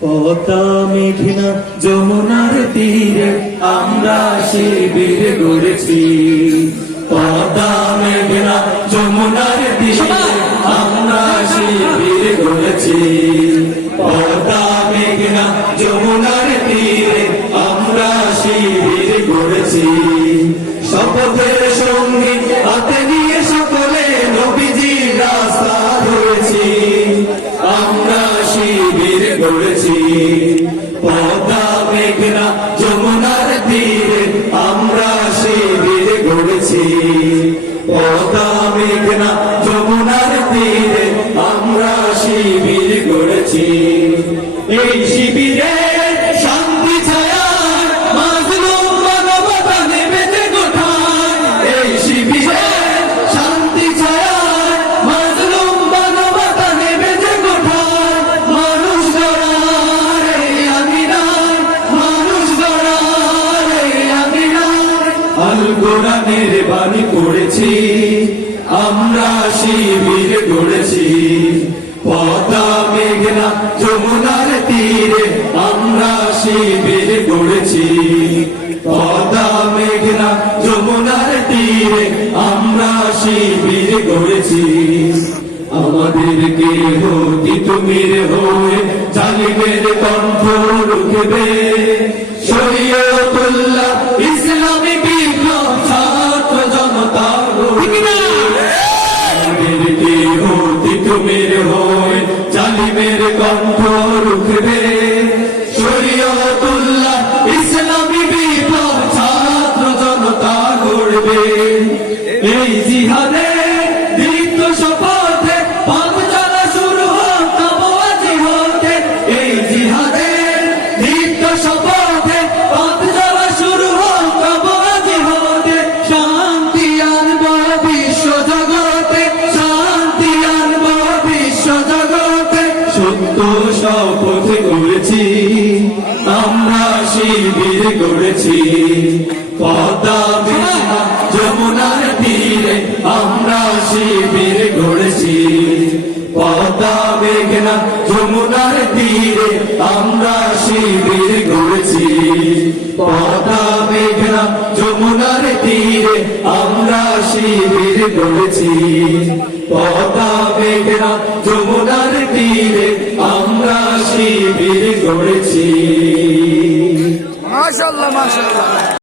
পতা যমুনার তীরে আমরা শিবির গড়েছি পতা মেঘনা যমুনার তীরে আমরা শিবির গড়েছি পতা যমুনার তীরে আমরা শিবির শপথের গড়েছি পদা মেঘনা যমুনার তীরে আমরা শিবির গড়েছি। পদা মেঘনা যমুনার তীরে আমরা শিবির গড়েছি। এই শিবিরে কোরআনের বাণী পড়েছি আমরা শিবির গড়েছি পদ্মা, মেঘনা, যমুনার তীরে আমরা শিবির গড়েছি পদ্মা, মেঘনা, যমুনার তীরে আমরা শিবির গড়েছি আমাদেরকে হতি তুমির হয়ে জালিমের কণ্ঠ রুখবে? শরীয়তুল্লাহ ইসলামী এই জিহাদে দীপ্ত শপথে তবু হতে এই জিহাদে দীপ্ত শপথে পথ চলা শান্তি আনব বিশ্ব জগতে, শান্তি আনব বিশ্ব জগতে। সত্য শপথ করেছি, আমরা শিবির করেছি। পদ্মা মেঘনা যমুনার তীরে আমরা শিবির গড়েছি। পদ্মা মেঘনা, যমুনার তীরে আমরা শিবির গড়েছি। পদ্মা মেঘনা, যমুনার তীরে আমরা শিবির গড়েছি। পদ্মা মেঘনা, যমুনার তীরে আমরা শিবির গড়েছি। মাশাল্লাহ মাশাল্লাহ